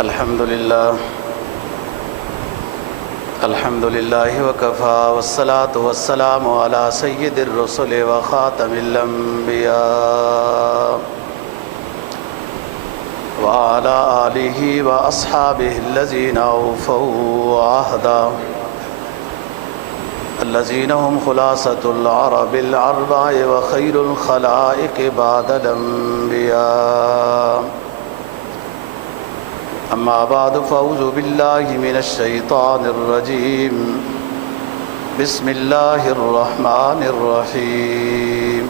الحمد لله وكفى والصلاة والسلام على سيد الرسل وخاتم الأنبياء وعلى آله وأصحابه الذين أوفوا عهدا الذين هم خلاصة العرب الأربع وخير الخلائق بعد الأنبياء. أما بعد فأعوذ بالله من الشيطان الرجيم. بسم الله الرحمن الرحيم.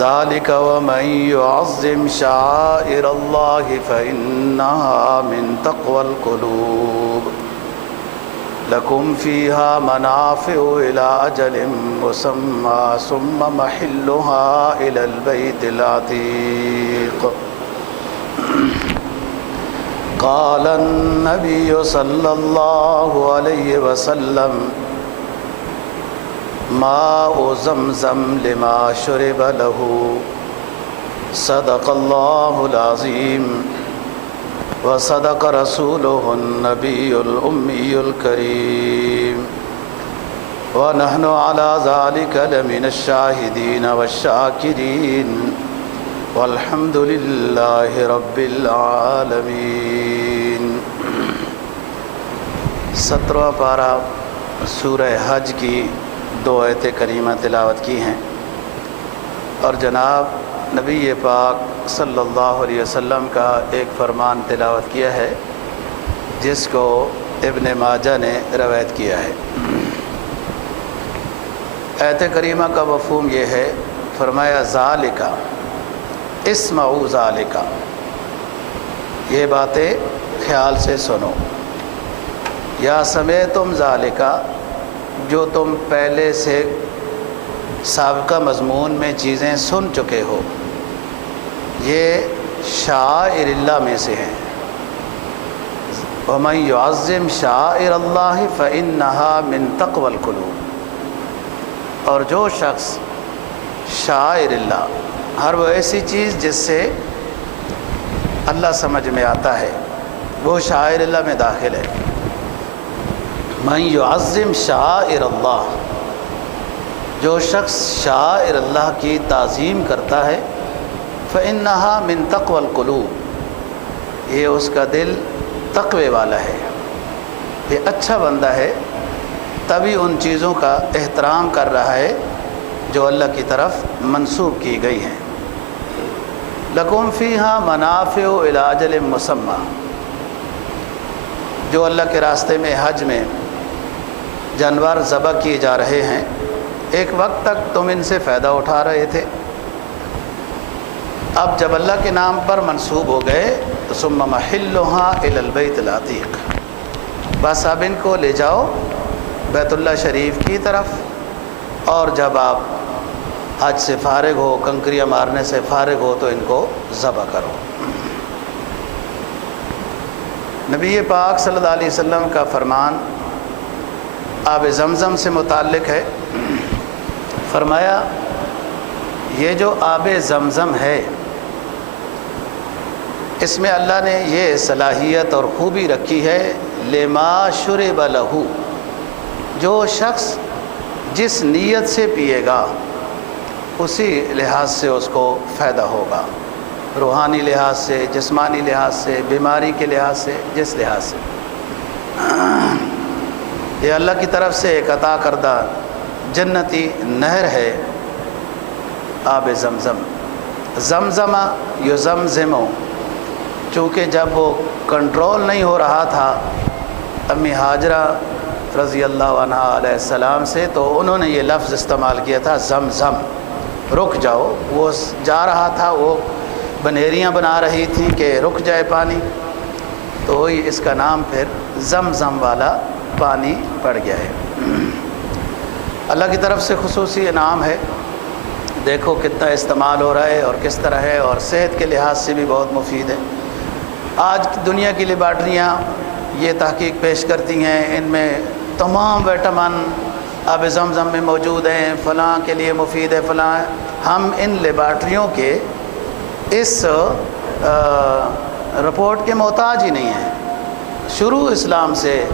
ذلك ومن يعظم شعائر الله فإنها من تقوى القلوب. لكم فيها منافع إلى أجل مسمى ثم محلها إلى البيت العتيق. قال النبي صلى الله عليه وسلم ماء زمزم لما شرب له. صدق الله العظيم وصدق رسوله النبي الأمي الكريم ونحن على ذلك لمن الشاهدين والشاكرين والحمد لله رب العالمین. 17واں پارہ سورہ حج کی 2 آیت کریمہ تلاوت کی ہیں اور جناب نبی پاک صلی اللہ علیہ وسلم کا ایک فرمان تلاوت کیا ہے جس کو ابن ماجہ نے روایت کیا ہے. آیت کریمہ کا مفہوم یہ ہے، فرمایا ذالکا اسمعوا ذالکا، یہ باتیں خیال سے سنو. یا سمعتم ذالکا، جو تم پہلے سے سابقہ مضمون میں چیزیں سن چکے ہو، یہ شعائر اللہ میں سے ہیں. وَمَن يُعَظِّمْ شَعَائِرَ اللَّهِ فَإِنَّهَا مِن تَقْوَى الْقُلُوبِ. اور جو شخص شعائر اللہ، ہر وہ ایسی چیز جس سے اللہ سمجھ میں آتا ہے وہ شعائر اللہ میں داخل ہے. من يعظم شعائر اللہ، جو شخص شعائر اللہ کی تعظیم کرتا ہے، فإنها من تقوى القلوب، یہ اس کا دل تقوی والا ہے، یہ اچھا بندہ ہے، تبھی ان چیزوں کا احترام کر رہا ہے جو اللہ کی طرف منسوب کی گئی ہیں. لکم فیہا منافع الی اجل مسمی، جو اللہ کے راستے میں حج میں جانور ذبح کیے جا رہے ہیں، ایک وقت تک تم ان سے فائدہ اٹھا رہے تھے، اب جب اللہ کے نام پر منسوب ہو گئے تو ثم محلھا الی البیت العتیق، بس اب ان کو لے جاؤ بیت اللہ شریف کی طرف، اور جب آپ حج سے فارغ ہو، کنکریاں مارنے سے فارغ ہو تو ان کو ذبح کرو. نبی پاک صلی اللہ علیہ وسلم کا فرمان آب زمزم سے متعلق ہے. فرمایا یہ جو آب زمزم ہے، اس میں اللہ نے یہ صلاحیت اور خوبی رکھی ہے لما شرب لہ، جو شخص جس نیت سے پیے گا اسی لحاظ سے اس کو فائدہ ہوگا، روحانی لحاظ سے، جسمانی لحاظ سے، بیماری کے لحاظ سے، جس لحاظ سے. یہ اللہ کی طرف سے ایک عطا کردہ جنتی نہر ہے آب زمزم. زمزمہ یزمزم، چونکہ جب وہ کنٹرول نہیں ہو رہا تھا امی ہاجرہ رضی اللہ عنہ علیہ السلام سے، تو انہوں نے یہ لفظ استعمال کیا تھا زمزم، رک جاؤ. وہ جا رہا تھا، وہ بنیریاں بنا رہی تھیں کہ رک جائے پانی، تو وہی اس کا نام پھر زمزم والا پانی پڑ گیا ہے. اللہ کی طرف سے خصوصی انعام ہے، دیکھو کتنا استعمال ہو رہا ہے اور کس طرح ہے، اور صحت کے لحاظ سے بھی بہت مفید ہے. آج دنیا کی لیبارٹریاں یہ تحقیق پیش کرتی ہیں، ان میں تمام وٹامن آب زمزم میں موجود ہیں، فلاں کے لیے مفید ہے، فلاں. ہم ان لیبارٹریوں کے اس رپورٹ کے محتاج ہی نہیں ہیں۔ شروع اسلام سے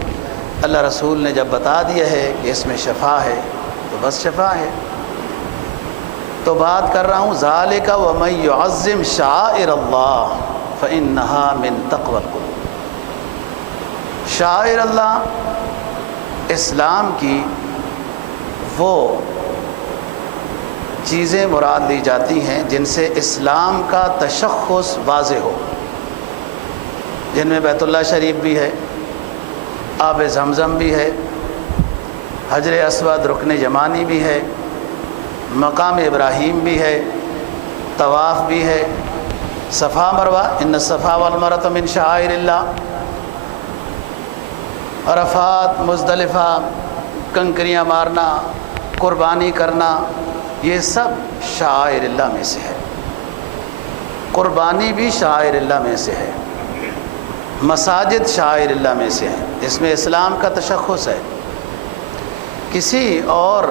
اللہ رسول نے جب بتا دیا ہے کہ اس میں شفا ہے تو بس شفا ہے۔ تو بات کر رہا ہوں ذالک ومن یعظم شعائر اللہ فإنها من تقوی القلوب۔ شعائر اللہ اسلام کی وہ چیزیں مراد لی جاتی ہیں جن سے اسلام کا تشخص واضح ہو، جن میں بیت اللہ شریف بھی ہے، آب زمزم بھی ہے، حجر اسود رکن یمانی بھی ہے، مقام ابراہیم بھی ہے، طواف بھی ہے، صفا مروہ ان الصفا والمروہ من شعائر اللہ، عرفات مزدلفہ کنکریاں مارنا، قربانی کرنا، یہ سب شعائر اللہ میں سے ہے۔ قربانی بھی شعائر اللہ میں سے ہے، مساجد شعائر اللہ میں سے ہیں، اس میں اسلام کا تشخص ہے۔ کسی اور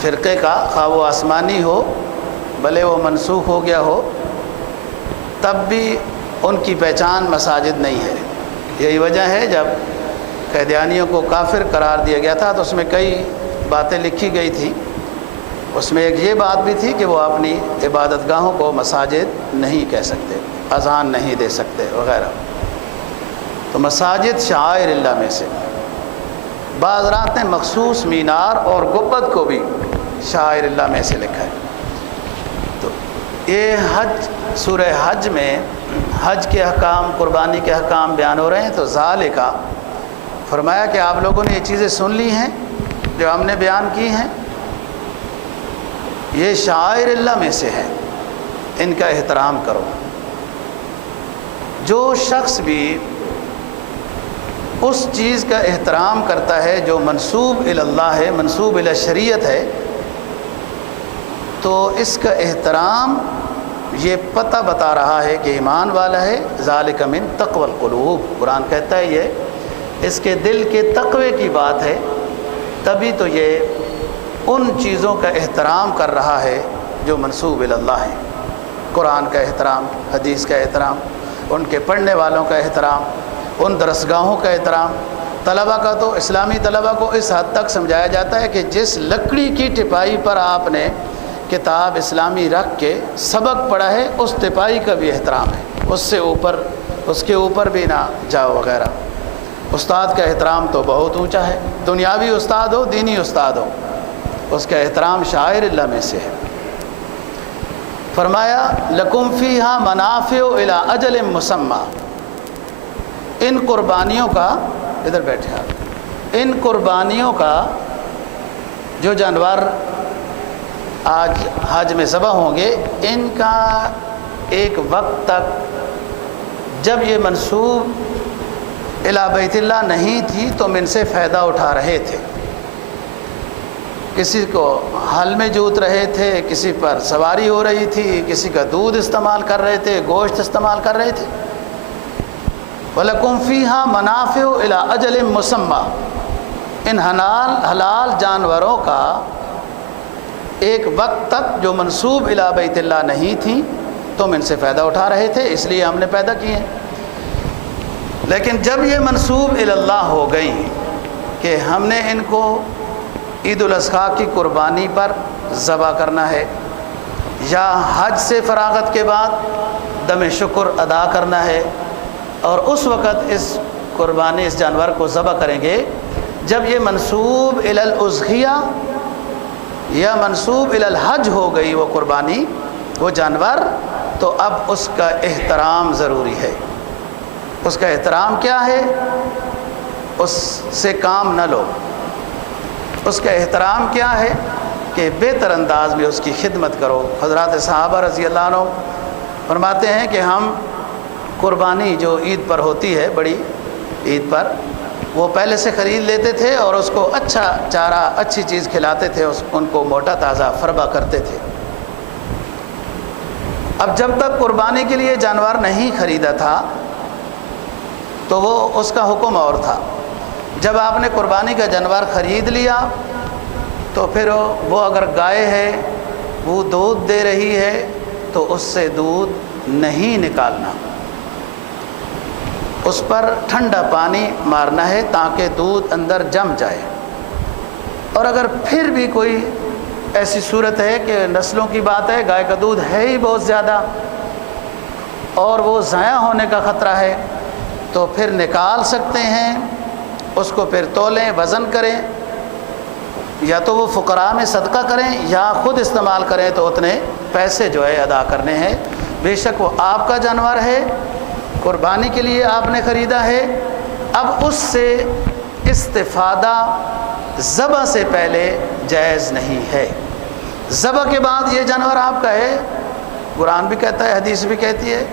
فرقے کا خواہ وہ آسمانی ہو بھلے وہ منسوخ ہو گیا ہو، تب بھی ان کی پہچان مساجد نہیں ہے۔ یہی وجہ ہے جب قادیانیوں کو کافر قرار دیا گیا تھا تو اس میں کئی باتیں لکھی گئی تھیں، اس میں ایک یہ بات بھی تھی کہ وہ اپنی عبادت گاہوں کو مساجد نہیں کہہ سکتے، اذان نہیں دے سکتے وغیرہ۔ تو مساجد شعائر اللہ میں سے، بعض رات نے مخصوص مینار اور گنبد کو بھی شعائر اللہ میں سے لکھا ہے۔ تو یہ حج، سورہ حج میں حج کے احکام، قربانی کے احکام بیان ہو رہے ہیں۔ تو ذالک فرمایا کہ آپ لوگوں نے یہ چیزیں سن لی ہیں جو ہم نے بیان کی ہیں، یہ شعائر اللہ میں سے ہے، ان کا احترام کرو۔ جو شخص بھی اس چیز کا احترام کرتا ہے جو منسوب الی اللہ ہے، منسوب الی شریعت ہے، تو اس کا احترام یہ پتہ بتا رہا ہے کہ ایمان والا ہے۔ ذالک من تقوی القلوب، قرآن کہتا ہے یہ اس کے دل کے تقوی کی بات ہے، تبھی تو یہ ان چیزوں کا احترام کر رہا ہے جو منسوب الی اللہ ہے۔ قرآن کا احترام، حدیث کا احترام، ان کے پڑھنے والوں کا احترام، ان درسگاہوں کا احترام۔ طلبہ کا تو اسلامی طلبہ کو اس حد تک سمجھایا جاتا ہے کہ جس لکڑی کی ٹپائی پر آپ نے کتاب اسلامی رکھ کے سبق پڑھا ہے اس ٹپائی کا بھی احترام ہے، اس سے اوپر، اس کے اوپر بھی نہ جاؤ وغیرہ۔ استاد کا احترام تو بہت اونچا ہے، دنیاوی استاد ہو، دینی استاد ہو، اس کا احترام شاعر اللہ میں سے ہے۔ فرمایا لکم فیہا منافع الی اجل مسمی، ان قربانیوں کا، ادھر بیٹھے آپ، ان قربانیوں کا جو جانور آج حج میں ذبح ہوں گے، ان کا ایک وقت تک جب یہ منسوب الی بیت اللہ نہیں تھی تو ان سے فائدہ اٹھا رہے تھے، کسی کو حل میں جوت رہے تھے، کسی پر سواری ہو رہی تھی، کسی کا دودھ استعمال کر رہے تھے، گوشت استعمال کر رہے تھے۔ وَلَكُمْ فِيهَا مَنَافِعُ إِلَىٰ أَجَلٍ مُّسَمًّى، ان حلال جانوروں کا ایک وقت تک جو منسوب الی بیت اللہ نہیں تھی تم ان سے فائدہ اٹھا رہے تھے، اس لیے ہم نے پیدا کیے ہیں۔ لیکن جب یہ منسوب الی اللہ ہو گئی کہ ہم نے ان کو عید الاضحیٰ کی قربانی پر ذبح کرنا ہے، یا حج سے فراغت کے بعد دم شکر ادا کرنا ہے، اور اس وقت اس قربانی، اس جانور کو ذبح کریں گے، جب یہ منسوب الی الاضحیہ یا منسوب الی الحج ہو گئی وہ قربانی، وہ جانور، تو اب اس کا احترام ضروری ہے۔ اس کا احترام کیا ہے؟ اس سے کام نہ لو۔ اس کا احترام کیا ہے کہ بہتر انداز میں اس کی خدمت کرو۔ حضرات صحابہ رضی اللہ عنہ فرماتے ہیں کہ ہم قربانی جو عید پر ہوتی ہے، بڑی عید پر، وہ پہلے سے خرید لیتے تھے اور اس کو اچھا چارہ، اچھی چیز کھلاتے تھے، ان کو موٹا تازہ فربا کرتے تھے۔ اب جب تک قربانی کے لیے جانور نہیں خریدا تھا تو وہ اس کا حکم اور تھا۔ جب آپ نے قربانی کا جانور خرید لیا تو پھر وہ اگر گائے ہے، وہ دودھ دے رہی ہے تو اس سے دودھ نہیں نکالنا، اس پر ٹھنڈا پانی مارنا ہے تاکہ دودھ اندر جم جائے۔ اور اگر پھر بھی کوئی ایسی صورت ہے کہ نسلوں کی بات ہے، گائے کا دودھ ہے ہی بہت زیادہ اور وہ ضائع ہونے کا خطرہ ہے، تو پھر نکال سکتے ہیں، اس کو پھر تولیں، وزن کریں، یا تو وہ فقراء میں صدقہ کریں یا خود استعمال کریں، تو اتنے پیسے جو ہے ادا کرنے ہیں۔ بے شک وہ آپ کا جانور ہے، قربانی کے لیے آپ نے خریدا ہے، اب اس سے استفادہ ذبح سے پہلے جائز نہیں ہے۔ ذبح کے بعد یہ جانور آپ کا ہے، قرآن بھی کہتا ہے، حدیث بھی کہتی ہے،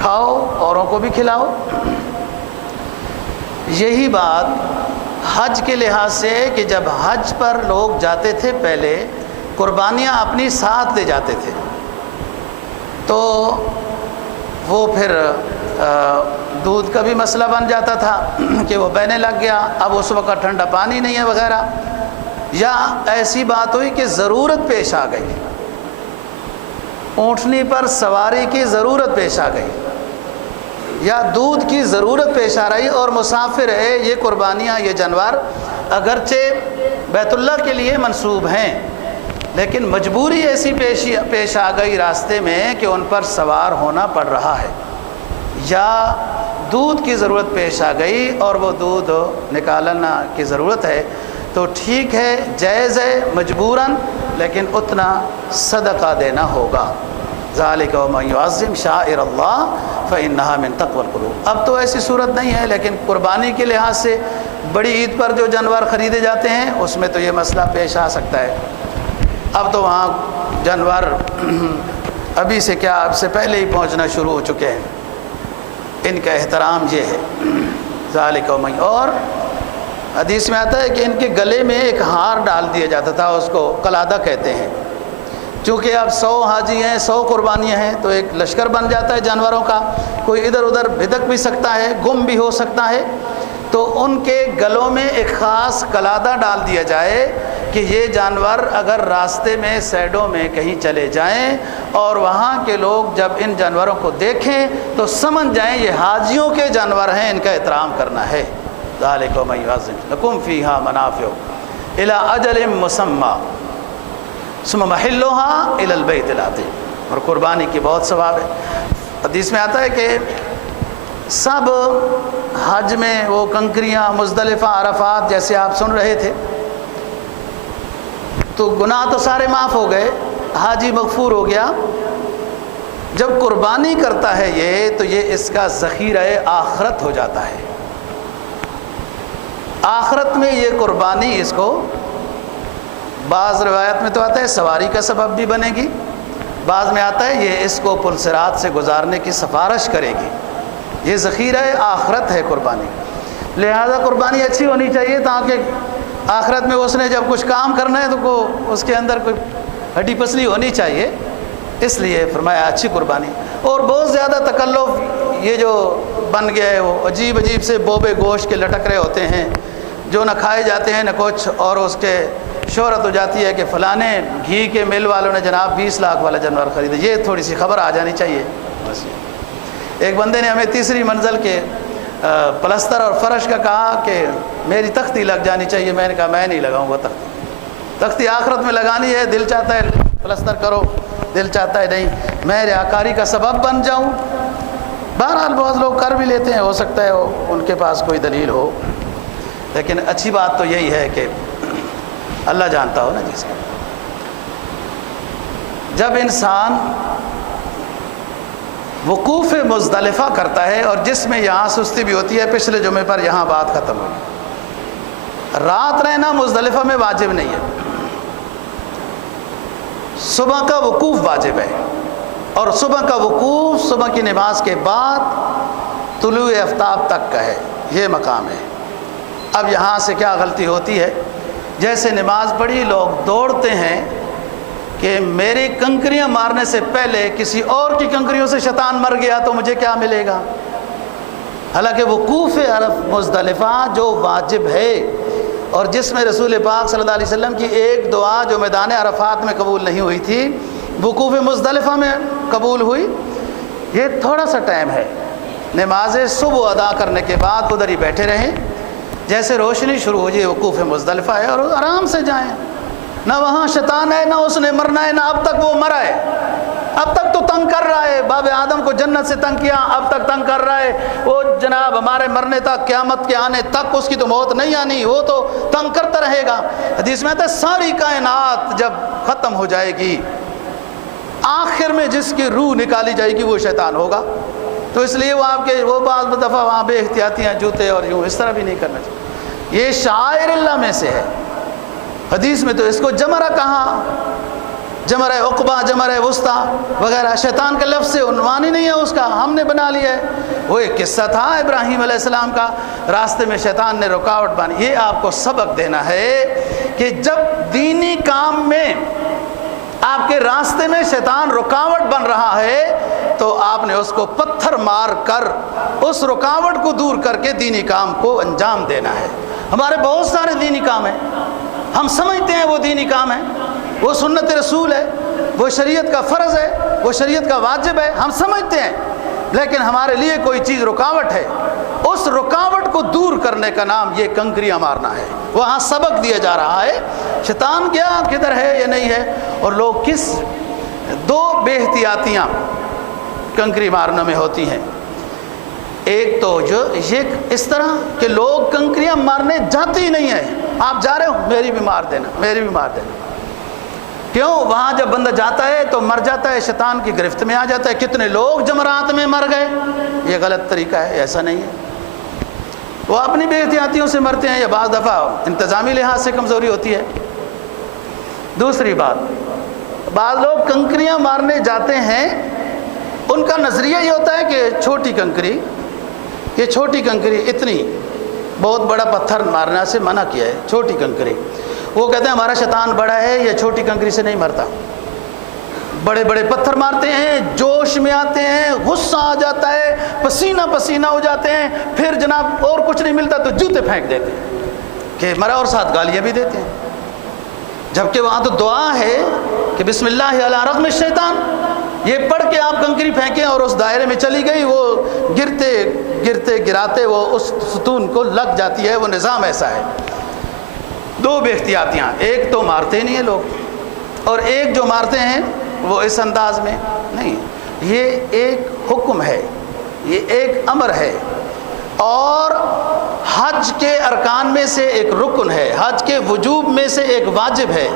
کھاؤ، اوروں کو بھی کھلاؤ۔ یہی بات حج کے لحاظ سے کہ جب حج پر لوگ جاتے تھے پہلے قربانیاں اپنی ساتھ لے جاتے تھے، تو وہ پھر دودھ کا بھی مسئلہ بن جاتا تھا کہ وہ بہنے لگ گیا، اب اس وقت ٹھنڈا پانی نہیں ہے وغیرہ، یا ایسی بات ہوئی کہ ضرورت پیش آ گئی، اونٹنی پر سواری کی ضرورت پیش آ گئی یا دودھ کی ضرورت پیش آ رہی اور مسافر ہے، یہ قربانیاں، یہ جانور اگرچہ بیت اللہ کے لیے منسوب ہیں، لیکن مجبوری ایسی پیش آ گئی راستے میں کہ ان پر سوار ہونا پڑ رہا ہے، یا دودھ کی ضرورت پیش آ گئی اور وہ دودھ نکالنا کی ضرورت ہے، تو ٹھیک ہے، جائز ہے مجبوراً، لیکن اتنا صدقہ دینا ہوگا۔ ذالک ومن یعظم شعائر اللہ فإنہا من تقوی القلوب۔ اب تو ایسی صورت نہیں ہے، لیکن قربانی کے لحاظ سے بڑی عید پر جو جانور خریدے جاتے ہیں اس میں تو یہ مسئلہ پیش آ سکتا ہے۔ اب تو وہاں جانور ابھی سے کیا، اب سے پہلے ہی پہنچنا شروع ہو چکے ہیں، ان کا احترام یہ ہے۔ ذالک ومن، اور حدیث میں آتا ہے کہ ان کے گلے میں ایک ہار ڈال دیا جاتا تھا، اس کو قلادہ کہتے ہیں۔ چونکہ اب 100 حاجی ہیں، 100 قربانیاں ہیں، تو ایک لشکر بن جاتا ہے جانوروں کا، کوئی ادھر ادھر بھدک بھی سکتا ہے، گم بھی ہو سکتا ہے، تو ان کے گلوں میں ایک خاص قلادہ ڈال دیا جائے کہ یہ جانور اگر راستے میں سائڈوں میں کہیں چلے جائیں اور وہاں کے لوگ جب ان جانوروں کو دیکھیں تو سمجھ جائیں یہ حاجیوں کے جانور ہیں، ان کا احترام کرنا ہے۔ ذالک ومن یعظم لکم فیہا منافع الی اجل مسمی ثم محلها الی البیت العتیق۔ اور قربانی کی بہت ثواب ہے۔ حدیث میں آتا ہے کہ سب حج میں وہ کنکریاں، مزدلفہ، عرفات جیسے آپ سن رہے تھے، تو گناہ تو سارے معاف ہو گئے، حاجی مغفور ہو گیا۔ جب قربانی کرتا ہے یہ، تو یہ اس کا ذخیرہ آخرت ہو جاتا ہے، آخرت میں یہ قربانی اس کو، بعض روایت میں تو آتا ہے سواری کا سبب بھی بنے گی، بعض میں آتا ہے یہ اس کو پل صراط سے گزارنے کی سفارش کرے گی۔ یہ ذخیرہ آخرت ہے قربانی، لہذا قربانی اچھی ہونی چاہیے تاکہ آخرت میں اس نے جب کچھ کام کرنا ہے تو اس کے اندر کوئی ہڈی پسلی ہونی چاہیے، اس لیے فرمایا اچھی قربانی۔ اور بہت زیادہ تکلف یہ جو بن گیا ہے، وہ عجیب عجیب سے بوبے گوشت کے لٹک رہے ہوتے ہیں جو نہ کھائے جاتے ہیں نہ کچھ، اور اس کے شہرت ہو جاتی ہے کہ فلانے گھی کے مل والوں نے جناب 20 لاکھ والا جانور خریدا، یہ تھوڑی سی خبر آ جانی چاہیے بس۔ ایک بندے نے ہمیں تیسری منزل کے پلستر اور فرش کا کہا کہ میری تختی لگ جانی چاہیے، میں نے کہا میں نہیں لگاؤں گا تختی آخرت میں لگانی ہے، دل چاہتا ہے پلستر کرو، دل چاہتا ہے نہیں، میں ریاکاری کا سبب بن جاؤں۔ بہرحال بہت لوگ کر بھی لیتے ہیں، ہو سکتا ہے ان کے پاس کوئی دلیل ہو، لیکن اچھی بات تو یہی ہے کہ اللہ جانتا ہو نا جس کا۔ جب انسان وقوف مزدلفہ کرتا ہے، اور جس میں یہاں سستی بھی ہوتی ہے، پچھلے جمعے پر یہاں بات ختم ہوئی، رات رہنا مزدلفہ میں واجب نہیں ہے، صبح کا وقوف واجب ہے، اور صبح کا وقوف صبح کی نماز کے بعد طلوع آفتاب تک کا ہے، یہ مقام ہے۔ اب یہاں سے کیا غلطی ہوتی ہے، جیسے نماز پڑھی لوگ دوڑتے ہیں کہ میری کنکریاں مارنے سے پہلے کسی اور کی کنکریوں سے شیطان مر گیا تو مجھے کیا ملے گا، حالانکہ وقوف عرف مزدلفہ جو واجب ہے، اور جس میں رسول پاک صلی اللہ علیہ وسلم کی ایک دعا جو میدان عرفات میں قبول نہیں ہوئی تھی، وقوف مزدلفہ میں قبول ہوئی، یہ تھوڑا سا ٹائم ہے، نماز صبح ادا کرنے کے بعد ادھر ہی بیٹھے رہیں، جیسے روشنی شروع ہو جائے وقوف مزدلفہ ہے، اور آرام سے جائیں، نہ وہاں شیطان ہے، نہ اس نے مرنا ہے، نہ اب تک وہ مرا ہے، اب تک تو تنگ کر رہا ہے، باب آدم کو جنت سے تنگ کیا، اب تک تنگ کر رہا ہے، وہ جناب ہمارے مرنے تک، قیامت کے آنے تک اس کی تو موت نہیں آنی، وہ تو تنگ کرتا رہے گا۔ حدیث میں آتا ہے ساری کائنات جب ختم ہو جائے گی، آخر میں جس کی روح نکالی جائے گی وہ شیطان ہوگا، تو اس لیے وہ آپ کے وہ بعض دفعہ وہاں بے احتیاطیاں جوتے اور یوں اس طرح بھی نہیں کرنا چاہیے، یہ شاعر اللہ میں سے ہے۔ حدیث میں تو اس کو جمرہ کہا، جمرہ عقبہ، جمرہ وسطیٰ وغیرہ، شیطان کا لفظ سے عنوان ہی نہیں ہے اس کا، ہم نے بنا لیا ہے۔ وہ ایک قصہ تھا ابراہیم علیہ السلام کا، راستے میں شیطان نے رکاوٹ بانی۔ یہ آپ کو سبق دینا ہے کہ جب دینی کام میں آپ کے راستے میں شیطان رکاوٹ بن رہا ہے تو آپ نے اس کو پتھر مار کر اس رکاوٹ کو دور کر کے دینی کام کو انجام دینا ہے۔ ہمارے بہت سارے دینی کام ہیں، ہم سمجھتے ہیں وہ دینی کام ہے، وہ سنت رسول ہے، وہ شریعت کا فرض ہے، وہ شریعت کا واجب ہے، ہم سمجھتے ہیں، لیکن ہمارے لیے کوئی چیز رکاوٹ ہے، اس رکاوٹ کو دور کرنے کا نام یہ کنکریاں مارنا ہے۔ وہاں سبق دیا جا رہا ہے شیطان کیا کدھر ہے یا نہیں ہے، اور لوگ کس دو بے احتیاطیاں کنکری مارنے میں ہوتی ہیں۔ ایک تو جو یہ اس طرح کہ لوگ کنکریاں مارنے جاتے ہی نہیں ہیں، آپ جا رہے ہو میری بھی مار دینا، میری بھی مار دینا، کیوں؟ وہاں جب بندہ جاتا ہے تو مر جاتا ہے، شیطان کی گرفت میں آ جاتا ہے۔ کتنے لوگ جمرات میں مر گئے، یہ غلط طریقہ ہے، ایسا نہیں ہے، وہ اپنی بے احتیاطیوں سے مرتے ہیں، یا بعض دفعہ انتظامی لحاظ سے کمزوری ہوتی ہے۔ دوسری بات، بعض لوگ کنکریاں مارنے جاتے ہیں، ان کا نظریہ یہ ہوتا ہے کہ چھوٹی کنکری، یہ چھوٹی کنکری اتنی، بہت بڑا پتھر مارنا سے منع کیا ہے، چھوٹی کنکری۔ وہ کہتے ہیں ہمارا شیطان بڑا ہے، یہ چھوٹی کنکری سے نہیں مرتا، بڑے بڑے پتھر مارتے ہیں، جوش میں آتے ہیں، غصہ آ جاتا ہے، پسینہ پسینہ ہو جاتے ہیں، پھر جناب اور کچھ نہیں ملتا تو جوتے پھینک دیتے ہیں کہ مرا، اور ساتھ گالیاں بھی دیتے ہیں، جبکہ وہاں تو دعا ہے کہ بسم اللہ علی رغم الشیطان، یہ پڑھ کے آپ کنکری پھینکیں اور اس دائرے میں چلی گئی، وہ گرتے گرتے گراتے وہ اس ستون کو لگ جاتی ہے، وہ نظام ایسا ہے۔ دو بے احتیاطیاں، ایک تو مارتے نہیں ہیں لوگ، اور ایک جو مارتے ہیں وہ اس انداز میں نہیں، یہ ایک حکم ہے، یہ ایک امر ہے، اور حج کے ارکان میں سے ایک رکن ہے، حج کے وجوب میں سے ایک واجب ہے،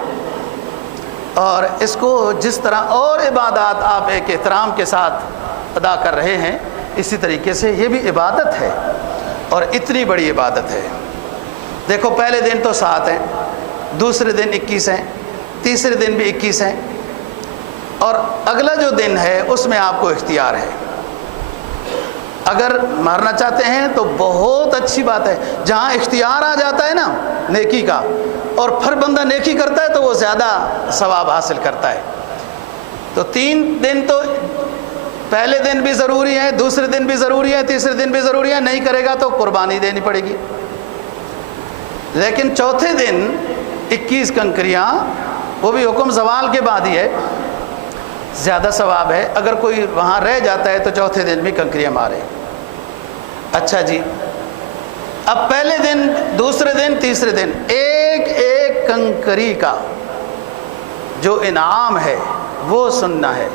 اور اس کو جس طرح اور عبادات آپ ایک احترام کے ساتھ ادا کر رہے ہیں، اسی طریقے سے یہ بھی عبادت ہے، اور اتنی بڑی عبادت ہے۔ دیکھو پہلے دن تو 7 ہیں، دوسرے دن 21 ہیں، تیسرے دن بھی 21 ہیں، اور اگلا جو دن ہے اس میں آپ کو اختیار ہے، اگر مارنا چاہتے ہیں تو بہت اچھی بات ہے۔ جہاں اختیار آ جاتا ہے نا نیکی کا، اور پھر بندہ نیکی کرتا ہے تو وہ زیادہ ثواب حاصل کرتا ہے۔ تو 3 دن تو پہلے دن بھی ضروری ہے، دوسرے دن بھی ضروری ہے، تیسرے دن بھی ضروری ہے، نہیں کرے گا تو قربانی دینی پڑے گی۔ لیکن چوتھے دن 21 کنکریاں، وہ بھی حکم زوال کے بعد ہی ہے، زیادہ ثواب ہے۔ اگر کوئی وہاں رہ جاتا ہے تو چوتھے دن بھی کنکریاں مارے۔ اچھا جی، اب پہلے دن، دوسرے دن، تیسرے دن ایک ایک کنکری کا جو انعام ہے وہ سننا ہے۔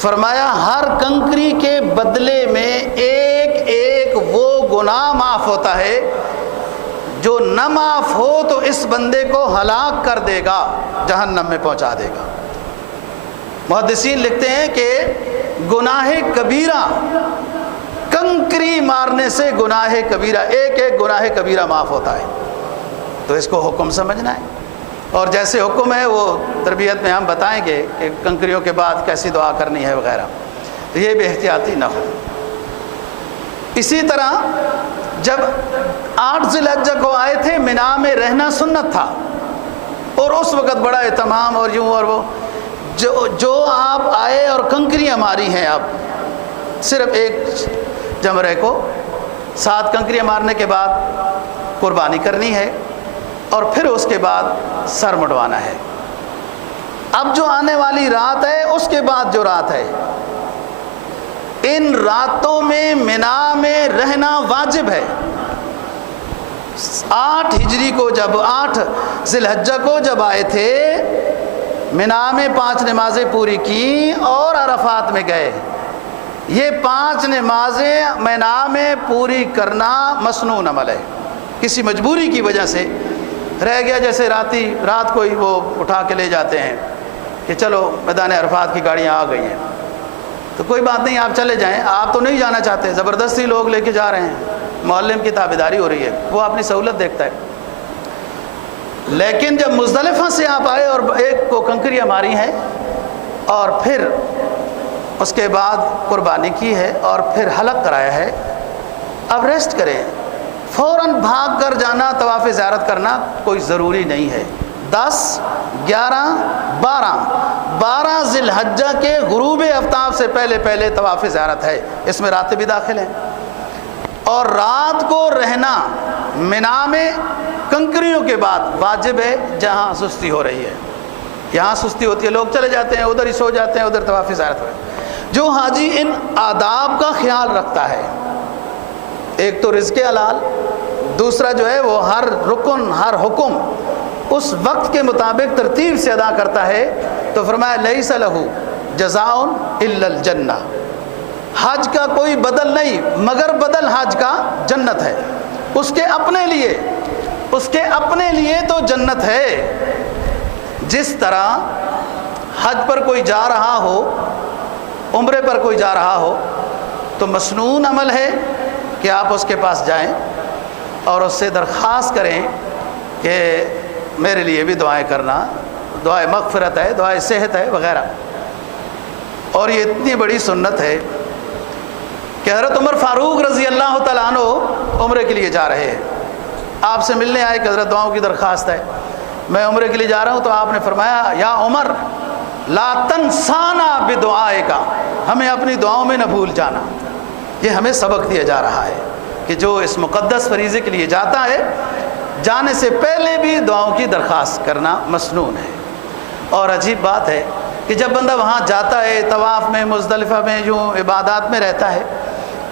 فرمایا ہر کنکری کے بدلے میں ایک ایک وہ گناہ معاف ہوتا ہے جو نہ معاف ہو تو اس بندے کو ہلاک کر دے گا، جہنم میں پہنچا دے گا۔ محدثین لکھتے ہیں کہ گناہ کبیرہ، کنکری مارنے سے گناہ کبیرہ، ایک ایک گناہ کبیرہ معاف ہوتا ہے، تو اس کو حکم سمجھنا ہے، اور جیسے حکم ہے وہ تربیت میں ہم بتائیں گے کہ کنکریوں کے بعد کیسی دعا کرنی ہے وغیرہ، تو یہ بے احتیاطی نہ ہو۔ اسی طرح جب 8 ذی الحجہ کو آئے تھے، مینا میں رہنا سنت تھا، اور اس وقت بڑا اہتمام اور یوں، اور وہ جو آپ آئے اور کنکریاں ماری ہیں، آپ صرف ایک جمرے کو 7 کنکریاں مارنے کے بعد قربانی کرنی ہے، اور پھر اس کے بعد سر مڈوانا ہے۔ اب جو آنے والی رات ہے، اس کے بعد جو رات ہے، ان راتوں میں منا میں رہنا واجب ہے۔ 8 ہجری کو جب 8 ذی الحجہ کو جب آئے تھے، منا میں 5 نمازیں پوری کی اور عرفات میں گئے۔ یہ 5 نمازیں منا میں پوری کرنا مسنون عمل ہے، کسی مجبوری کی وجہ سے رہ گیا، جیسے رات کو ہی وہ اٹھا کے لے جاتے ہیں کہ چلو میدان عرفات کی گاڑیاں آ گئی ہیں، تو کوئی بات نہیں، آپ چلے جائیں۔ آپ تو نہیں جانا چاہتے، زبردستی لوگ لے کے جا رہے ہیں، معلم کی تابعداری ہو رہی ہے، وہ اپنی سہولت دیکھتا ہے۔ لیکن جب مزدلفہ سے آپ آئے اور ایک کو کنکریاں ماری ہیں اور پھر اس کے بعد قربانی کی ہے اور پھر حلق کرایا ہے، اب ریسٹ کریں، فوراً بھاگ کر جانا طواف زیارت کرنا کوئی ضروری نہیں ہے۔ 10، 11، 12 ذی الحجہ کے غروب آفتاب سے پہلے طواف زیارت ہے، اس میں راتیں بھی داخل ہیں۔ اور رات کو رہنا منا میں کنکریوں کے بعد واجب ہے، جہاں سستی ہو رہی ہے، یہاں سستی ہوتی ہے، لوگ چلے جاتے ہیں ادھر ہی سو جاتے ہیں، ادھر طواف زیارت ہوئے۔ جو حاجی ان آداب کا خیال رکھتا ہے، ایک تو رزق حلال، دوسرا جو ہے وہ ہر رکن ہر حکم اس وقت کے مطابق ترتیب سے ادا کرتا ہے، تو فرمایا لیس لہ جزاء الا الجنہ، حج کا کوئی بدل نہیں مگر بدل حج کا جنت ہے، اس کے اپنے لیے تو جنت ہے۔ جس طرح حج پر کوئی جا رہا ہو، عمرے پر کوئی جا رہا ہو، تو مسنون عمل ہے کہ آپ اس کے پاس جائیں اور اس سے درخواست کریں کہ میرے لیے بھی دعائیں کرنا، دعائے مغفرت ہے، دعائے صحت ہے وغیرہ۔ اور یہ اتنی بڑی سنت ہے کہ حضرت عمر فاروق رضی اللہ تعالیٰ عنہ عمرے کے لیے جا رہے ہیں، آپ سے ملنے آئے کہ حضرت دعاؤں کی درخواست ہے، میں عمرے کے لیے جا رہا ہوں، تو آپ نے فرمایا یا عمر لا تنسانا بدعائک، ہمیں اپنی دعاؤں میں نہ بھول جانا۔ یہ ہمیں سبق دیا جا رہا ہے کہ جو اس مقدس فریضے کے لیے جاتا ہے، جانے سے پہلے بھی دعاؤں کی درخواست کرنا مسنون ہے۔ اور عجیب بات ہے کہ جب بندہ وہاں جاتا ہے، طواف میں، مزدلفہ میں، جو عبادات میں رہتا ہے،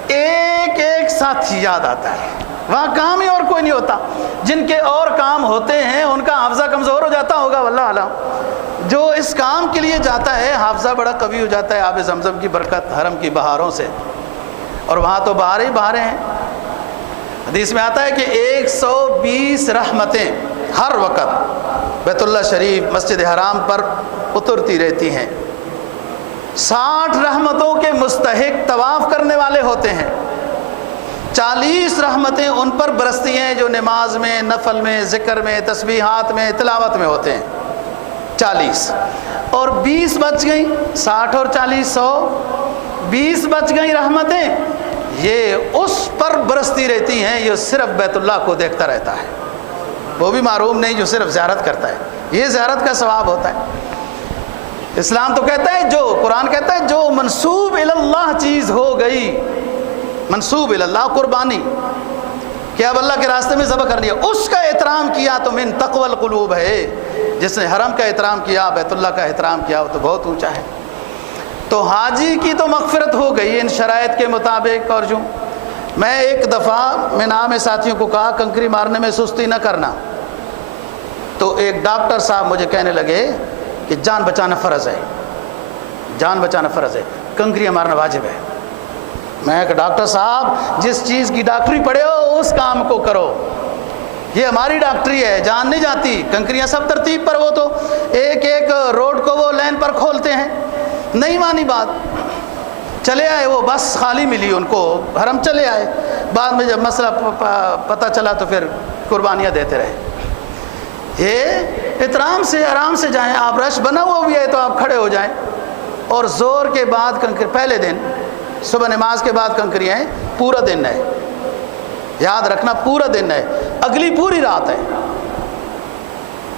ایک ایک ساتھی یاد آتا ہے، وہاں کام ہی اور کوئی نہیں ہوتا۔ جن کے اور کام ہوتے ہیں ان کا حافظہ کمزور ہو جاتا ہوگا، واللہ اعلم۔ جو اس کام کے لیے جاتا ہے حافظہ بڑا قوی ہو جاتا ہے، آب زمزم کی برکت، حرم کی بہاروں سے، اور وہاں تو بہاریں ہی بہاریں ہیں۔ حدیث میں آتا ہے کہ 120 رحمتیں ہر وقت بیت اللہ شریف، مسجد حرام پر اترتی رہتی ہیں۔ 60 رحمتوں کے مستحق طواف کرنے والے ہوتے ہیں، 40 رحمتیں ان پر برستی ہیں جو نماز میں، نفل میں، ذکر میں، تسبیحات میں، تلاوت میں ہوتے ہیں، 40۔ اور 20 بچ گئیں، 60 اور 40 100، 20 بچ گئیں رحمتیں، یہ اس پر برستی رہتی ہیں، یہ صرف بیت اللہ کو دیکھتا رہتا ہے، وہ بھی معروم نہیں جو صرف زیارت کرتا ہے، یہ زیارت کا ثواب ہوتا ہے۔ اسلام تو کہتا ہے، جو قرآن کہتا ہے جو منسوب اللہ چیز ہو گئی، منسوب اللہ قربانی، کہ اب اللہ کے راستے میں ذبح کر لیا، اس کا احترام کیا تو من تقوی القلوب ہے۔ جس نے حرم کا احترام کیا، بیت اللہ کا احترام کیا، وہ تو بہت اونچا ہے۔ تو حاجی کی تو مغفرت ہو گئی ان شرائط کے مطابق۔ اور جو میں ایک دفعہ مینا میں ساتھیوں کو کہا کنکری مارنے میں سستی نہ کرنا، تو ایک ڈاکٹر صاحب مجھے کہنے لگے کہ جان بچانا فرض ہے، جان بچانا فرض ہے، کنکریاں مارنا واجب ہے۔ میں کہ ڈاکٹر صاحب جس چیز کی ڈاکٹری پڑھے ہو اس کام کو کرو، یہ ہماری ڈاکٹری ہے، جان نہیں جاتی۔ کنکریاں سب ترتیب پر، وہ تو ایک ایک روڈ کو وہ لین پر کھولتے ہیں، نہیں مانی بات، چلے آئے، وہ بس خالی ملی ان کو، حرم چلے آئے، بعد میں جب مسئلہ پتہ چلا تو پھر قربانیاں دیتے رہے۔ یہ احترام سے آرام سے جائیں، آپ رش بنا ہوا بھی ہے تو آپ کھڑے ہو جائیں، اور زور کے بعد کنکری، پہلے دن صبح نماز کے بعد کنکریاں ہیں، پورا دن ہے، یاد رکھنا پورا دن ہے، اگلی پوری رات ہے،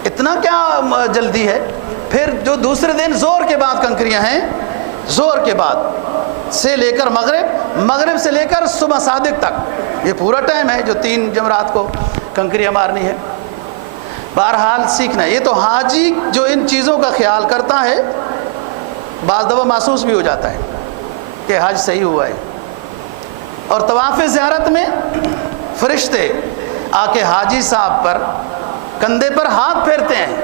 اتنا کیا جلدی ہے۔ پھر جو دوسرے دن زور کے بعد کنکریاں ہیں، زور کے بعد سے لے کر مغرب، مغرب سے لے کر صبح صادق تک، یہ پورا ٹائم ہے جو 3 جمرات کو کنکریاں مارنی ہے۔ بہرحال سیکھنا، یہ تو حاجی جو ان چیزوں کا خیال کرتا ہے بعض دفعہ محسوس بھی ہو جاتا ہے کہ حج صحیح ہوا ہے. اور طواف زیارت میں فرشتے آ کے حاجی صاحب پر کندھے پر ہاتھ پھیرتے ہیں,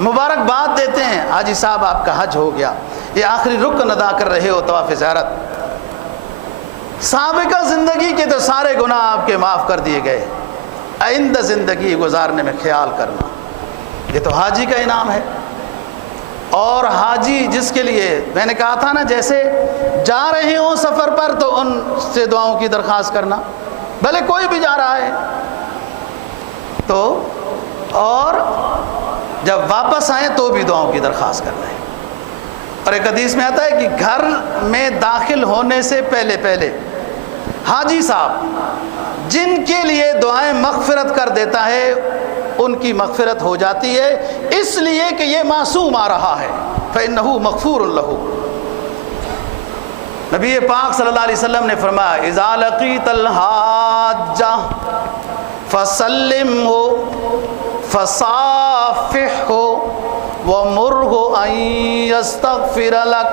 مبارکباد دیتے ہیں, حاجی صاحب آپ کا حج ہو گیا, یہ آخری رکن ادا کر رہے ہو طواف زیارت. سابقہ زندگی کے تو سارے گناہ آپ کے معاف کر دیے گئے, آئندہ زندگی گزارنے میں خیال کرنا, یہ تو حاجی کا انعام ہے. اور حاجی جس کے لیے میں نے کہا تھا نا, جیسے جا رہے ہوں سفر پر تو ان سے دعاؤں کی درخواست کرنا, بھلے کوئی بھی جا رہا ہے تو, اور جب واپس آئیں تو بھی دعاؤں کی درخواست کرنا ہے. اور ایک حدیث میں آتا ہے کہ گھر میں داخل ہونے سے پہلے حاجی صاحب جن کے لیے دعائیں مغفرت کر دیتا ہے ان کی مغفرت ہو جاتی ہے, اس لیے کہ یہ معصوم آ رہا ہے. فإنہ مغفور لہ. نبی پاک صلی اللہ علیہ وسلم نے فرمایا اذا لقیت الحاجہ فسلمہ فصافحہ ومرہ ان یستغفر لک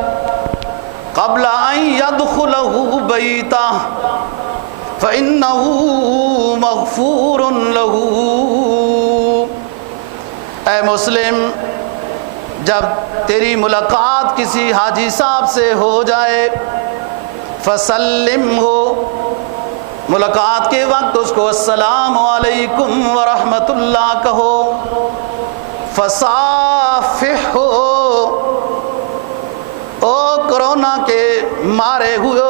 قبل ان یدخلہ بیتہ فإنہ مغفور لہ. اے مسلم, جب تیری ملاقات کسی حاجی صاحب سے ہو جائے, فسلم ہو, ملاقات کے وقت اس کو السلام علیکم ورحمۃ اللہ کہو, فصافح ہو, او کرونا کے مارے ہوئے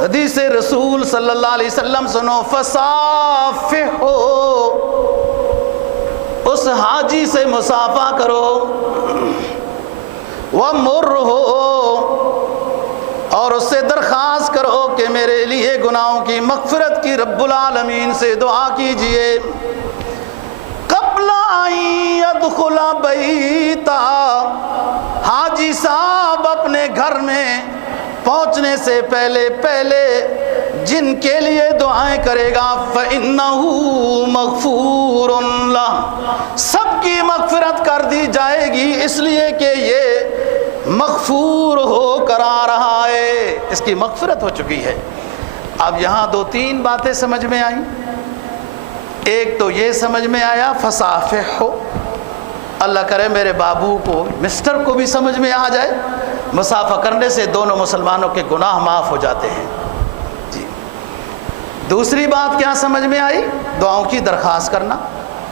حدیث رسول صلی اللہ علیہ وسلم سنو, فصافح ہو, اس حاجی سے مصافحہ کرو, ومر ہو, اور اس سے درخواست کرو کہ میرے لیے گناہوں کی مغفرت کی رب العالمین سے دعا کیجئے. قبل ان یدخل بیتا, حاجی صاحب اپنے گھر میں پہنچنے سے پہلے جن کے لیے دعائیں کرے گا, فإنہ مغفور لہ, سب کی مغفرت کر دی جائے گی, اس لیے کہ یہ مغفور ہو کر آ رہا ہے, اس کی مغفرت ہو چکی ہے. اب یہاں 2-3 باتیں سمجھ میں آئیں. ایک تو یہ سمجھ میں آیا فصافح ہو, اللہ کرے میرے بابو کو, مسٹر کو بھی سمجھ میں آ جائے, مصافحہ کرنے سے دونوں مسلمانوں کے گناہ معاف ہو جاتے ہیں. جی. دوسری بات کیا سمجھ میں آئی؟ دعاؤں کی درخواست کرنا.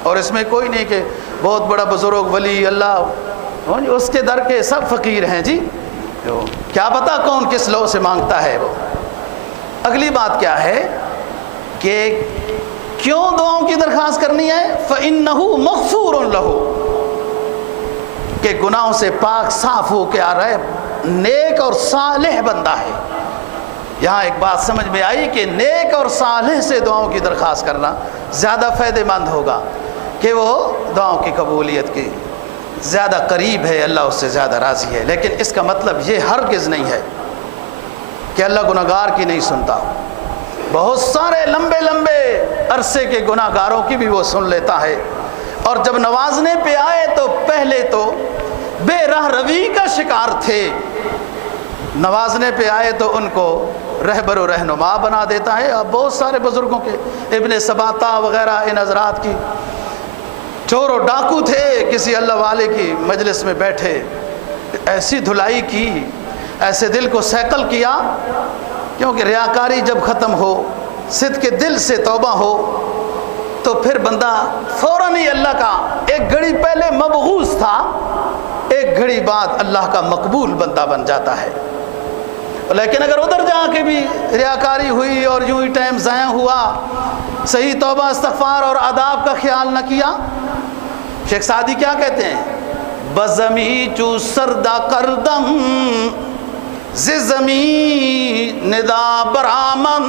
اور اس میں کوئی نہیں کہ بہت بڑا بزرگ ولی اللہ, اس کے در کے سب فقیر ہیں جی, کیا پتا کون کس لو سے مانگتا ہے وہ. اگلی بات کیا ہے کہ کیوں دعاؤں کی درخواست کرنی ہے؟ فإنہ مغفور لہ, کہ گناہوں سے پاک صاف ہو کے آ رہا ہے, نیک اور صالح بندہ ہے. یہاں ایک بات سمجھ میں آئی کہ نیک اور صالح سے دعاؤں کی درخواست کرنا زیادہ فائدہ مند ہوگا, کہ وہ دعاؤں کی قبولیت کی زیادہ قریب ہے, اللہ اس سے زیادہ راضی ہے. لیکن اس کا مطلب یہ ہرگز نہیں ہے کہ اللہ گناہگار کی نہیں سنتا. بہت سارے لمبے عرصے کے گناہ گاروں کی بھی وہ سن لیتا ہے, اور جب نوازنے پہ آئے تو پہلے تو بے راہ روی کا شکار تھے, نوازنے پہ آئے تو ان کو رہبر و رہنما بنا دیتا ہے. اب بہت سارے بزرگوں کے, ابن سباتا وغیرہ, ان حضرات کی چور و ڈاکو تھے, کسی اللہ والے کی مجلس میں بیٹھے, ایسی دھلائی کی, ایسے دل کو سیکل کیا, کیونکہ ریاکاری جب ختم ہو, صدق دل سے توبہ ہو, تو پھر بندہ فوراً ہی اللہ کا, ایک گھڑی پہلے مبغوث تھا, ایک گھڑی بعد اللہ کا مقبول بندہ بن جاتا ہے. لیکن اگر ادھر جا کے بھی ریاکاری ہوئی اور یوں ہی ٹائم ضائع ہوا, صحیح توبہ استغفار اور آداب کا خیال نہ کیا, شیخ سعدی کیا کہتے ہیں؟ بزمی چو سردہ کردم ز زمین ندا برامن,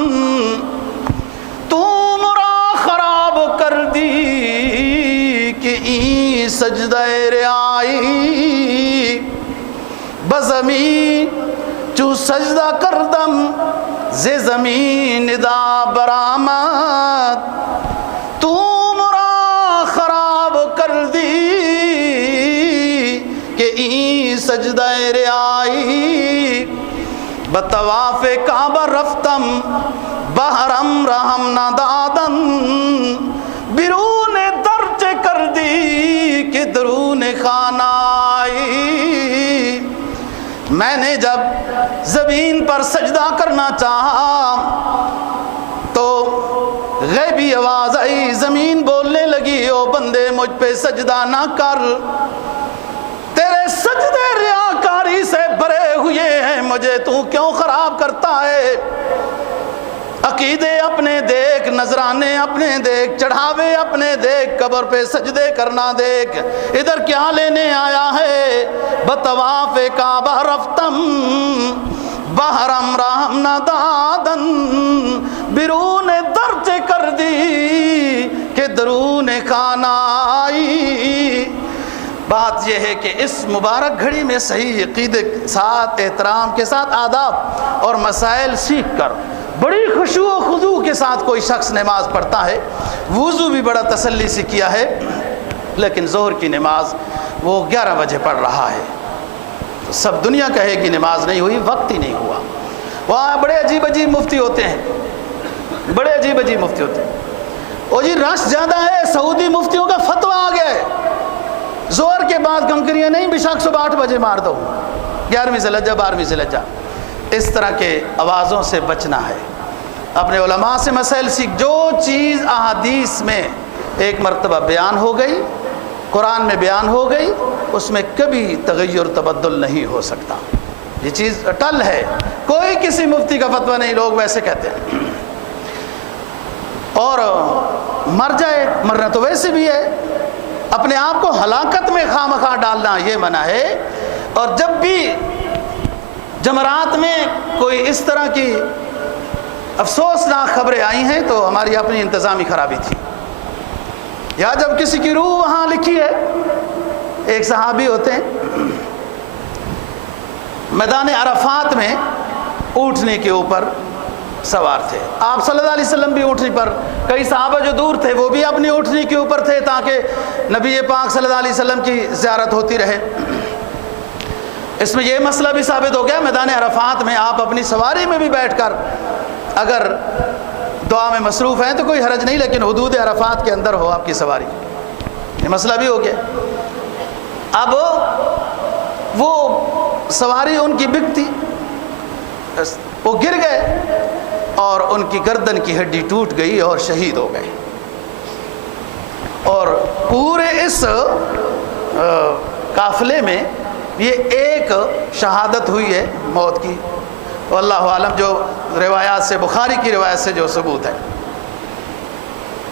تو مرا خراب کر دی کہ این سجدہ رعائی. بزمی چو سجدہ کردم ز زمین ندا برآمد, تو مرا خراب کر دی کہ این سجدہ رعائی. کعبہ رفتم بحرم رحم ندادن بیرون درچ کر دی کہ درون خانہ آئی۔ میں نے جب زمین پر سجدہ کرنا چاہا تو غیبی آواز آئی، زمین بولنے لگی او بندے مجھ پہ سجدہ نہ کر، تیرے سجدے ریاکاری سے بھرے ہوئے ہیں، مجھے تو کیوں خراب کرتا ہے؟ عقیدے اپنے دیکھ، نذرانے اپنے دیکھ، چڑھاوے اپنے دیکھ، قبر پہ سجدے کرنا دیکھ، ادھر کیا لینے آیا ہے؟ بطواف کعبہ رفتم بحرم رحم ندادن بیرون درچ کر دی کہ درون خانہ آئی۔ بات یہ ہے کہ اس مبارک گھڑی میں صحیح عقیدے کے ساتھ، احترام کے ساتھ آداب اور مسائل سیکھ کر بڑی خشوع و خضوع کے ساتھ کوئی شخص نماز پڑھتا ہے، وضو بھی بڑا تسلی سے کیا ہے، لیکن ظہر کی نماز وہ 11 بجے پڑھ رہا ہے، تو سب دنیا کہے کہ نماز نہیں ہوئی، وقت ہی نہیں ہوا۔ وہاں بڑے عجیب عجیب مفتی ہوتے ہیں، بڑے عجیب عجیب مفتی ہوتے ہیں، اور جی رش زیادہ ہے، سعودی مفتیوں کا فتویٰ آ گیا ہے، زہر کے بعد کنکریاں نہیں، بشاک صبح 8 بجے مار دو، 11ویں ذی الحجہ 12ویں ذی الحجہ۔ اس طرح کے آوازوں سے بچنا ہے، اپنے علماء سے مسائل سیکھ۔ جو چیز احادیث میں ایک مرتبہ بیان ہو گئی، قرآن میں بیان ہو گئی، اس میں کبھی تغیر تبدل نہیں ہو سکتا، یہ چیز اٹل ہے، کوئی کسی مفتی کا فتویٰ نہیں، لوگ ویسے کہتے ہیں۔ اور مر جائے، مرنا تو ویسے بھی ہے، اپنے آپ کو ہلاکت میں خواہ ڈالنا یہ منع ہے۔ اور جب بھی جمعرات میں کوئی اس طرح کی افسوسناک خبریں آئی ہیں تو ہماری اپنی انتظامی خرابی تھی، یا جب کسی کی روح وہاں لکھی ہے۔ ایک صحابی ہوتے ہیں، میدان عرفات میں اونٹنی کے اوپر سوار تھے، آپ صلی اللہ علیہ وسلم بھی اونٹنی پر، کئی صحابہ جو دور تھے وہ بھی اپنی اونٹنی کے اوپر تھے تاکہ نبی پاک صلی اللہ علیہ وسلم کی زیارت ہوتی رہے۔ اس میں یہ مسئلہ بھی ثابت ہو گیا، میدان عرفات میں آپ اپنی سواری میں بھی بیٹھ کر اگر دعا میں مصروف ہیں تو کوئی حرج نہیں، لیکن حدود عرفات کے اندر ہو آپ کی سواری، یہ مسئلہ بھی ہو گیا۔ اب وہ سواری ان کی بکتی، وہ گر گئے اور ان کی گردن کی ہڈی ٹوٹ گئی اور شہید ہو گئے، اور پورے اس قافلے میں یہ ایک شہادت ہوئی ہے موت کی، واللہ عالم جو روایات سے، بخاری کی روایت سے جو ثبوت ہے۔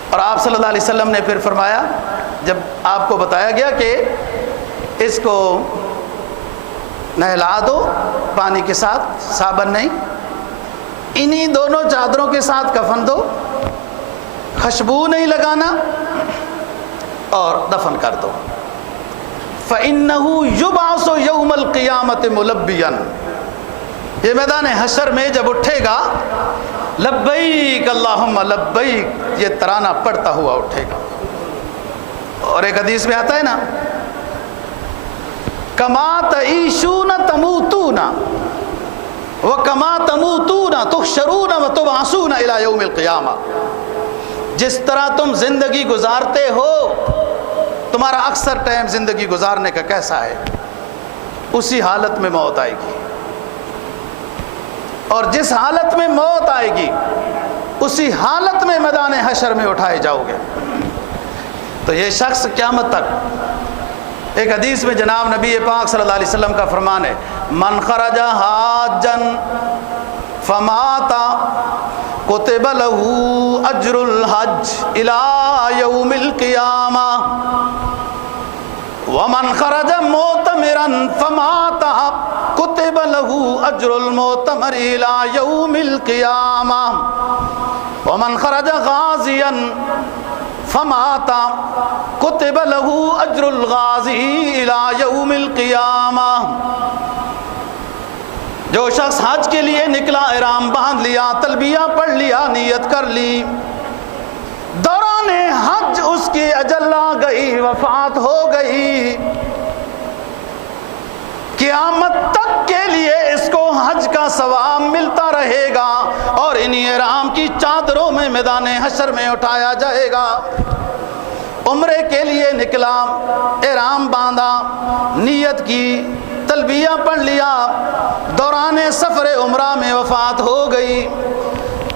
اور آپ صلی اللہ علیہ وسلم نے پھر فرمایا، جب آپ کو بتایا گیا کہ اس کو نہلا دو پانی کے ساتھ، صابن نہیں، انہی دونوں چادروں کے ساتھ کفن دو، خوشبو نہیں لگانا، اور دفن کر دو۔ فَإِنَّهُ يُبْعَثُ يَوْمَ الْقِيَامَةِ مُلَبِّيًا، یہ میدان حشر میں جب اٹھے گا، لبیک اللہم لبیک یہ ترانہ پڑھتا ہوا اٹھے گا۔ اور ایک حدیث میں آتا ہے نا، کما تعیشون تموتون وکما تموتون تحشرون وتبعثون الی یوم القیامہ، جس طرح تم زندگی گزارتے ہو، تمہارا اکثر ٹائم زندگی گزارنے کا کیسا ہے، اسی حالت میں موت آئے گی، اور جس حالت میں موت آئے گی اسی حالت میں میدان حشر میں اٹھائے جاؤ گے۔ تو یہ شخص قیامت تک، ایک حدیث میں جناب نبی پاک صلی اللہ علیہ وسلم کا فرمان ہے، من خرج حاجا فمات کتب له اجر الحج الى یوم القیامہ، ومن خرج معتمرا فمات کتب له اجر المعتمر الى یوم القیامہ، ومن خرج غازیا فمات کتب له اجر الغازی الى یوم القیامہ۔ جو شخص حج کے لیے نکلا، احرام باندھ لیا، تلبیہ پڑھ لیا، نیت کر لی، دوران حج اس کی اجل آ گئی، وفات ہو گئی، قیامت تک کے لیے اس کو حج کا ثواب ملتا رہے گا اور انہی احرام کی چادروں میں میدان حشر میں اٹھایا جائے گا۔ عمرے کے لیے نکلا، احرام باندھا، نیت کی، تلبیہ پڑھ لیا، دوران سفر عمرہ میں وفات ہو گئی،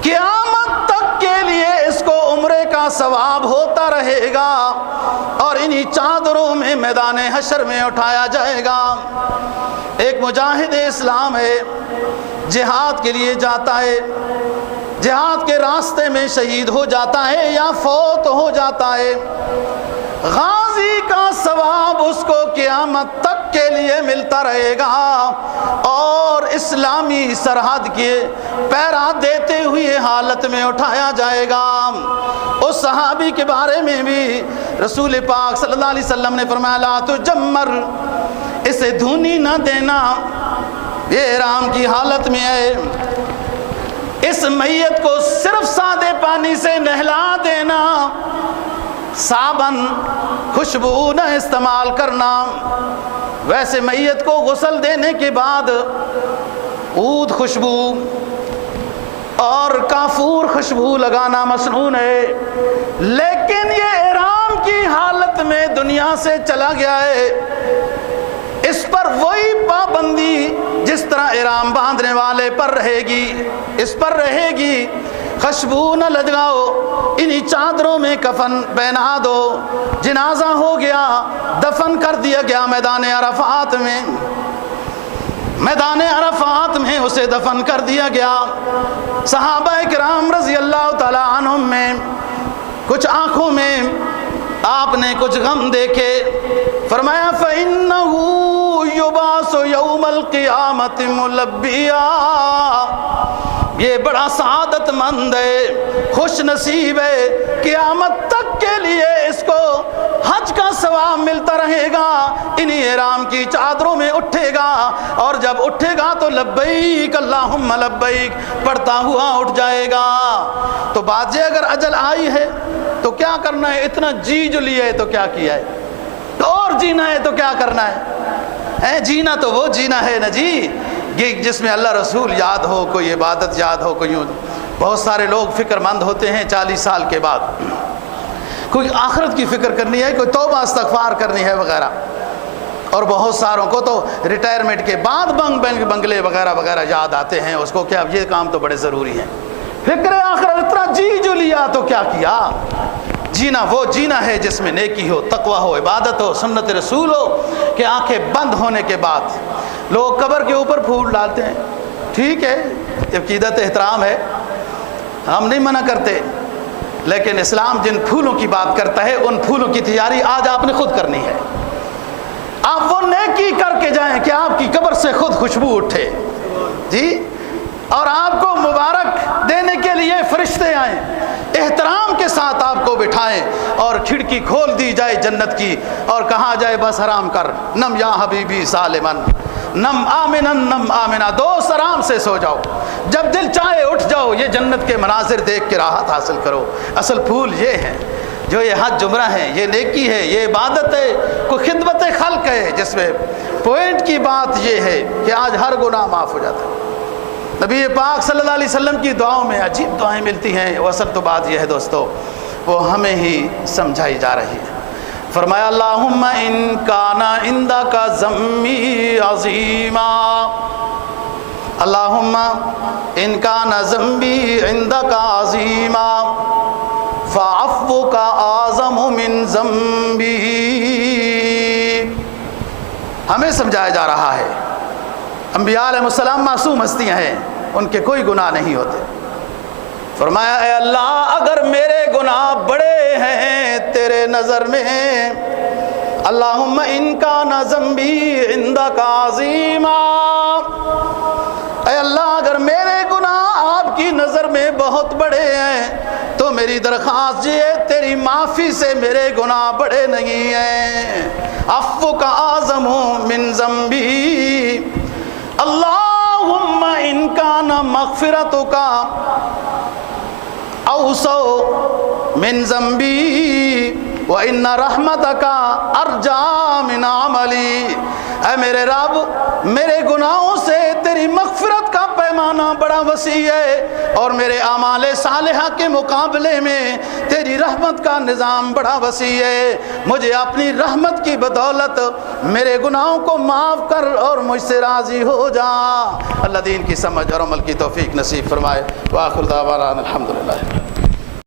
قیامت تک کے لیے اس کو عمرے کا ثواب ہوتا رہے گا اور انہی چادروں میں میدان حشر میں اٹھایا جائے گا۔ ایک مجاہد اسلام ہے، جہاد کے لیے جاتا ہے، جہاد کے راستے میں شہید ہو جاتا ہے یا فوت ہو جاتا ہے، غازی کا ثواب اس کو قیامت تک کے لیے ملتا رہے گا اور اسلامی سرحد کے پہرا دیتے ہوئے حالت میں اٹھایا جائے گا۔ اس صحابی کے بارے میں بھی رسول پاک صلی اللہ علیہ وسلم نے فرمایا لا تجمر، اسے دھونی نہ دینا، یہ احرام کی حالت میں ہے، اس میت کو صرف سادے پانی سے نہلا دینا، صابن خوشبو نہ استعمال کرنا۔ ویسے میت کو غسل دینے کے بعد عود خوشبو اور کافور خوشبو لگانا مسنون ہے، لیکن یہ احرام کی حالت میں دنیا سے چلا گیا ہے، اس پر وہی پابندی جس طرح احرام باندھنے والے پر رہے گی، اس پر رہے گی، خوشبو نہ لگاؤ، انہی چادروں میں کفن پہنا دو۔ جنازہ ہو گیا، دفن کر دیا گیا میدان عرفات میں، میدان عرفات میں اسے دفن کر دیا گیا۔ صحابہ کرام رضی اللہ تعالی عنہم میں کچھ آنکھوں میں آپ نے کچھ غم دیکھے، فرمایا فَإِنَّهُ يُبْعَثُ يَوْمَ الْقِيَامَةِ مُلَبِّيًا، یہ بڑا سعادت مند ہے، خوش نصیب ہے، قیامت تک کے لیے اس کو حج کا ثواب ملتا رہے گا، انہی احرام کی چادروں میں اٹھے گا اور جب اٹھے گا تو لبیک اللہم لبیک پڑھتا ہوا اٹھ جائے گا۔ تو بات یہ اگر اجل آئی ہے تو کیا کرنا ہے؟ اتنا جی جو لیا ہے تو کیا کیا ہے؟ تو اور جینا ہے تو کیا کرنا ہے؟ جینا تو وہ جینا ہے نا جی جس میں اللہ رسول یاد ہو، کوئی عبادت یاد ہو، کوئی بہت سارے لوگ فکر مند ہوتے ہیں 40 سال کے بعد، کوئی آخرت کی فکر کرنی ہے، کوئی توبہ استغفار کرنی ہے وغیرہ، اور بہت ساروں کو تو ریٹائرمنٹ کے بعد بنگلے وغیرہ وغیرہ یاد آتے ہیں اس کو کہ اب یہ کام تو بڑے ضروری ہیں۔ فکر آخرت اتنا جی جو لیا تو کیا کیا؟ جینا وہ جینا ہے جس میں نیکی ہو، تقوی ہو، عبادت ہو، سنت رسول ہو، کہ آنکھیں بند ہونے کے بعد لوگ قبر کے اوپر پھول ڈالتے ہیں، ٹھیک ہے، عقیدت احترام ہے، ہم نہیں منع کرتے، لیکن اسلام جن پھولوں کی بات کرتا ہے ان پھولوں کی تیاری آج آپ نے خود کرنی ہے۔ آپ وہ نیکی کر کے جائیں کہ آپ کی قبر سے خود خوشبو اٹھے جی، اور آپ کو مبارک دینے کے لیے فرشتے آئیں، احترام کے ساتھ آپ کو بٹھائیں اور کھڑکی کھول دی جائے جنت کی اور کہا جائے بس آرام کر، نم یا حبیبی سالمن، نم آمنن نم آمنا، دوست آرام سے سو جاؤ، جب دل چاہے اٹھ جاؤ، یہ جنت کے مناظر دیکھ کے راحت حاصل کرو۔ اصل پھول یہ ہیں جو یہ حج عمرہ ہے، یہ نیکی ہے، یہ عبادت ہے، کوئی خدمت خلق ہے، جس میں پوائنٹ کی بات یہ ہے کہ آج ہر گناہ معاف ہو جاتا ہے۔ نبی پاک صلی اللہ علیہ وسلم کی دعاؤں میں عجیب دعائیں ملتی ہیں، اصل تو بات یہ ہے دوستو وہ ہمیں ہی سمجھائی جا رہی ہے۔ فرمایا اللہم ان کان عندک ذنبی عظیما، اللہم ان کان ذنبی عندک عظیما فعفوک اعظم من ذنبی، ہمیں سمجھایا جا رہا ہے انبیاء علیہ السلام معصوم ہستیاں ہیں، ان کے کوئی گناہ نہیں ہوتے۔ فرمایا اے اللہ اگر میرے گناہ بڑے ہیں تیرے نظر میں، اللہم ان کان ذنبی عندک عظیما، اے اللہ اگر میرے گناہ آپ کی نظر میں بہت بڑے ہیں تو میری درخواست یہ ہے تیری معافی سے میرے گناہ بڑے نہیں ہیں، عفوک اعظم من ذنبی، اللہم ان کان مغفرتک اوسع من ذنبی وان رحمتک ارجا من عملی، اے میرے رب میرے گناہوں سے تیری مغفرت کا پیمانہ پیمانہ بڑا وسیع ہے اور میرے اعمال صالحہ کے مقابلے میں تیری رحمت کا نظام بڑا وسیع ہے. مجھے اپنی رحمت کی بدولت میرے گناہوں کو معاف کر اور مجھ سے راضی ہو جا. اللہ دین کی سمجھ اور عمل کی توفیق نصیب فرمائے. وآخر دعوانا الحمدللہ.